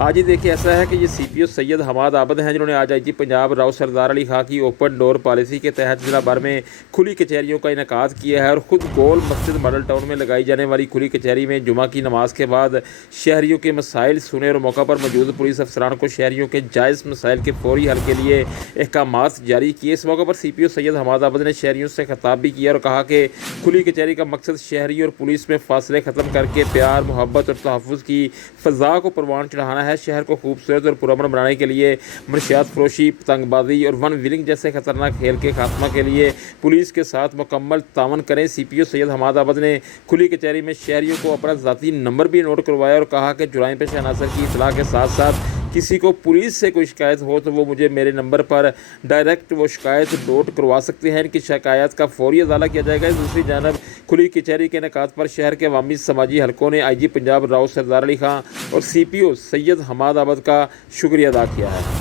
آج ہی دیکھیں ایسا ہے کہ یہ سی پی او سید حماد عابد ہیں، جنہوں نے آج آئی جی پنجاب راؤ سردار علی خان کی اوپن ڈور پالیسی کے تحت ضلع بھر میں کھلی کچہریوں کا انعقاد کیا ہے اور خود گول مسجد ماڈل ٹاؤن میں لگائی جانے والی کھلی کچہری میں جمعہ کی نماز کے بعد شہریوں کے مسائل سنے اور موقع پر موجود پولیس افسران کو شہریوں کے جائز مسائل کے فوری حل کے لیے احکامات جاری کیے۔ اس موقع پر سی پی او سید حماد عابد نے شہریوں سے خطاب بھی کیا اور کہا کہ کھلی کچہری کا مقصد شہری اور پولیس میں فاصلے ختم کر کے پیار، محبت اور تحفظ کی فضا کو پروان چڑھانا ہے۔ شہر کو خوبصورت اور پرامن بنانے کے لیے منشیات فروشی، پتنگ بازی اور ون ویلنگ جیسے خطرناک کھیل کے خاتمہ کے لیے پولیس کے ساتھ مکمل تعاون کریں۔ سی پی او سید حماد عابد نے کھلی کچہری میں شہریوں کو اپنا ذاتی نمبر بھی نوٹ کروایا اور کہا کہ جرائم پیشہ عناصر کی اطلاع کے ساتھ ساتھ کسی کو پولیس سے کوئی شکایت ہو تو وہ مجھے میرے نمبر پر ڈائریکٹ وہ شکایت نوٹ کروا سکتے ہیں۔ ان کی شکایات کا فوری ازالہ کیا جائے گا۔ دوسری جانب کھلی کچہری کے انعقاد پر شہر کے عوامی سماجی حلقوں نے آئی جی پنجاب راؤ سردار علی خان اور سی پی او سید حماد عابد کا شکریہ ادا کیا ہے۔